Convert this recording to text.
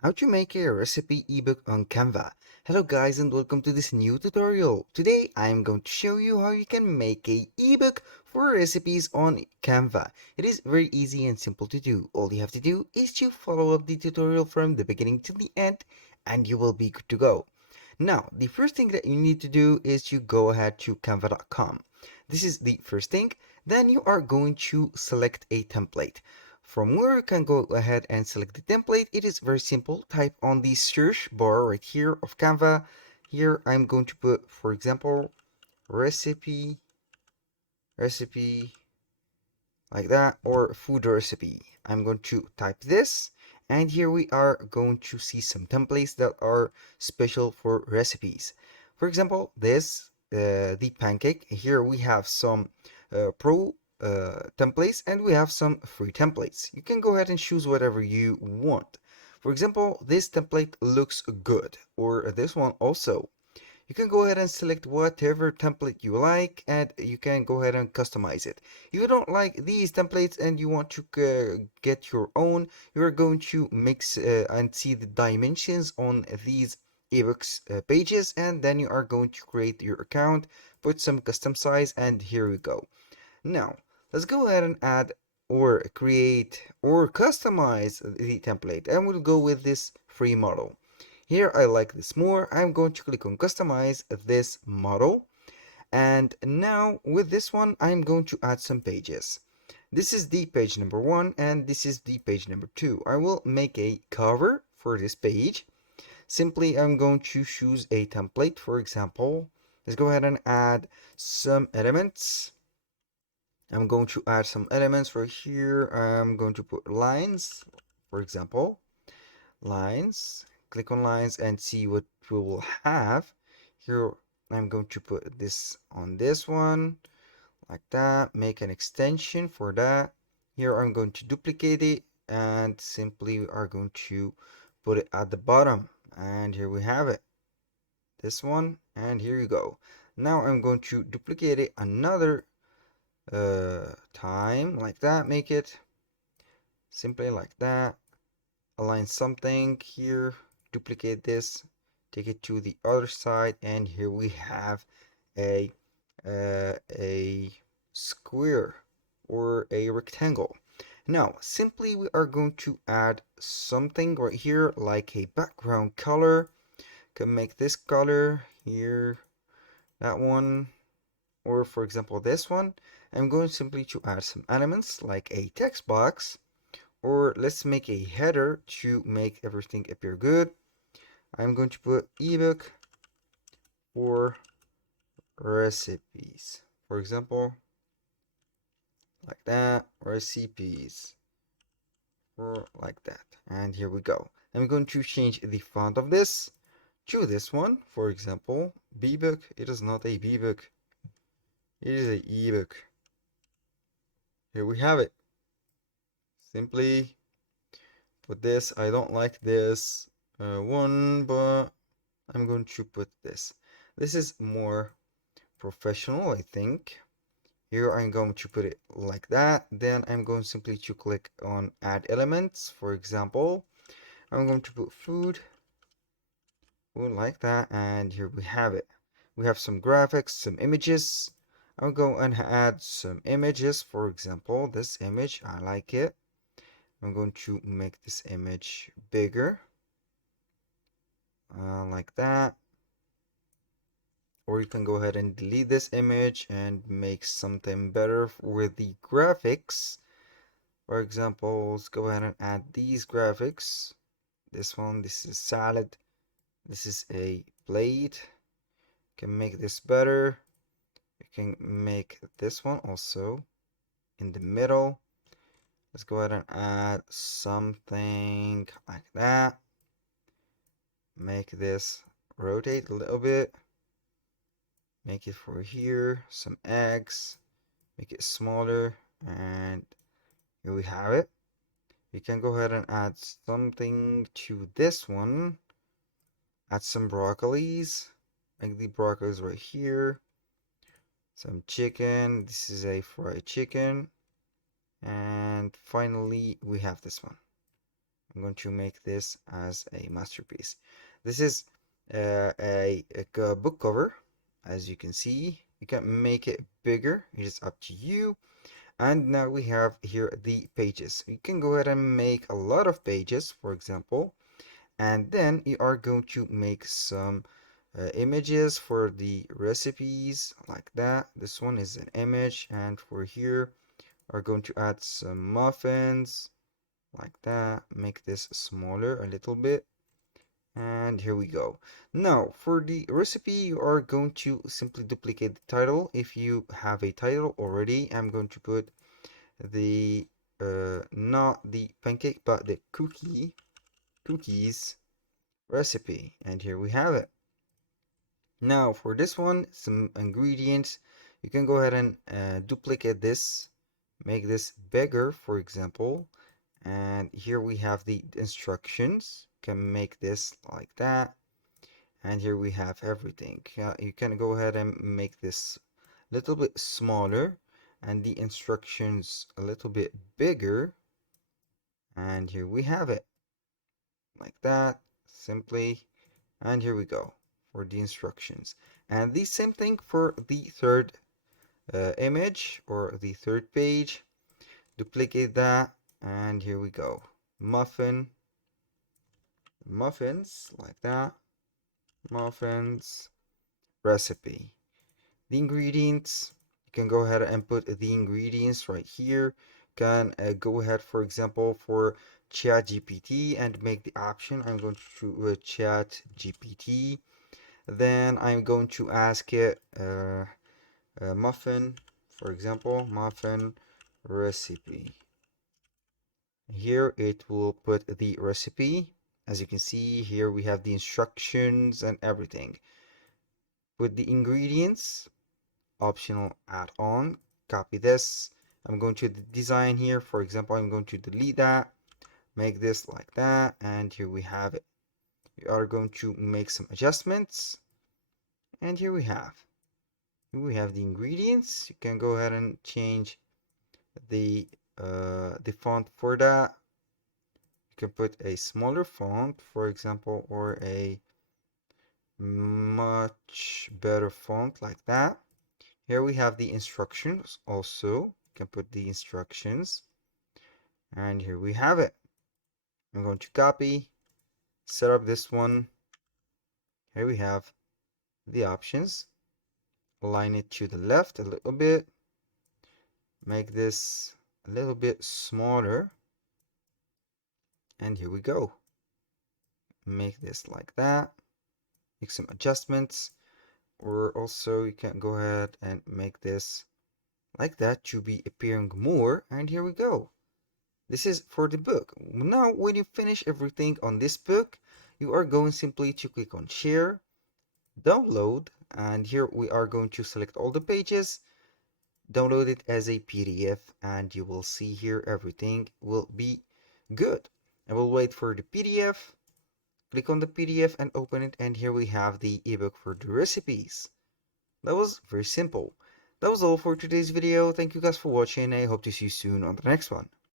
How to make a recipe ebook on Canva. Hello guys and welcome to this new tutorial. Today I am going to show you how you can make a ebook for recipes on Canva. It is very easy and simple to do. All you have to do is to follow up the tutorial from the beginning to the end and you will be good to go. Now, the first thing that you need to do is to go ahead to canva.com. This is the first thing. Then you are going to select a template. From where you can go ahead and select the template, it is very simple. Type on the search bar right here of Canva. Here I'm going to put, for example, recipe, recipe, like that, or food recipe. I'm going to type this, and here we are going to see some templates that are special for recipes. For example, this, the pancake. Here we have some pro templates and we have some free templates. You can go ahead and choose whatever you want. For example, this template looks good, or this one also. You can go ahead and select whatever template you like and you can go ahead and customize it. If you don't like these templates and you want to get your own, you're going to mix and see the dimensions on these ebooks pages, and then you are going to create your account, put some custom size, and here we go. Now, let's go ahead and add or create or customize the template, and we'll go with this free model. Here I like this more. I'm going to click on customize this model. And now with this one, I'm going to add some pages. This is the page number 1 and this is the page number 2. I will make a cover for this page. Simply, I'm going to choose a template. For example, let's go ahead and add some elements. I'm going to add some elements right here. I'm going to put lines, for example, lines. Click on lines and see what we will have. Here I'm going to put this on this one, like that. Make an extension for that. Here I'm going to duplicate it and simply we are going to put it at the bottom. And here we have it. This one, and here you go. Now I'm going to duplicate it another time, like that. Make it simply like that. Align something here, duplicate this, take it to the other side, and here we have a square or a rectangle. Now, simply we are going to add something right here, like a background color. Can make this color here, that one, or for example this one. I'm going simply to add some elements like a text box, or let's make a header to make everything appear good. I'm going to put ebook for recipes, for example, like that. Recipes, or like that. And here we go. I'm going to change the font of this to this one, for example, bbook. It is not a bbook, it is a ebook. Here we have it. Simply put this. I don't like this one, but I'm going to put this. This is more professional, I think. Here I'm going to put it like that. Then I'm going simply to click on add elements. For example, I'm going to put food like that, and here we have it. We have some graphics, some images. I'll go and add some images. For example, this image, I like it. I'm going to make this image bigger, like that. Or you can go ahead and delete this image and make something better with the graphics. For example, let's go ahead and add these graphics. This one, this is salad. This is a plate. Can make this better. You can make this one also in the middle. Let's go ahead and add something like that. Make this rotate a little bit. Make it for here, some eggs. Make it smaller, and here we have it. You can go ahead and add something to this one. Add some broccolis. Make the broccolis right here. Some chicken. This is a fried chicken. And finally, we have this one. I'm going to make this as a masterpiece. This is a book cover. As you can see, you can make it bigger. It is up to you. And now we have here the pages. You can go ahead and make a lot of pages, for example, and then you are going to make some images for the recipes like that. This one is an image, and for here are going to add some muffins like that. Make this smaller a little bit, and here we go. Now for the recipe, you are going to simply duplicate the title. If you have a title already, I'm going to put the not the pancake but the cookies recipe, and here we have it. Now for this one, some ingredients. You can go ahead and duplicate this, make this bigger, for example, and here we have the instructions. You can make this like that, and here we have everything. You can go ahead and make this a little bit smaller and the instructions a little bit bigger, and here we have it like that, simply. And here we go for the instructions, and the same thing for the third image or the third page. Duplicate that, and here we go. Muffins like that. Muffins recipe. The ingredients, you can go ahead and put the ingredients right here. Can go ahead, for example, for ChatGPT and make the option. I'm going to ChatGPT. Then I'm going to ask it muffin, for example, muffin recipe. Here it will put the recipe. As you can see here, we have the instructions and everything. Put the ingredients, optional add-on, copy this. I'm going to the design here. For example, I'm going to delete that, make this like that, and here we have it. We are going to make some adjustments, and here we have the ingredients. You can go ahead and change the font for that. You can put a smaller font, for example, or a much better font like that. Here we have the instructions also. You can put the instructions, and here we have it. I'm going to copy, set up this one. Here we have the options. Align it to the left a little bit. Make this a little bit smaller, and here we go. Make this like that. Make some adjustments, or also you can go ahead and make this like that to be appearing more, and here we go. This is for the book. Now when you finish everything on this book, you are going simply to click on share, download, and here we are going to select all the pages, download it as a PDF, and you will see here everything will be good. I will wait for the PDF. Click on the PDF and open it, and here we have the ebook for the recipes. That was very simple. That was all for today's video. Thank you guys for watching. I hope to see you soon on the next one.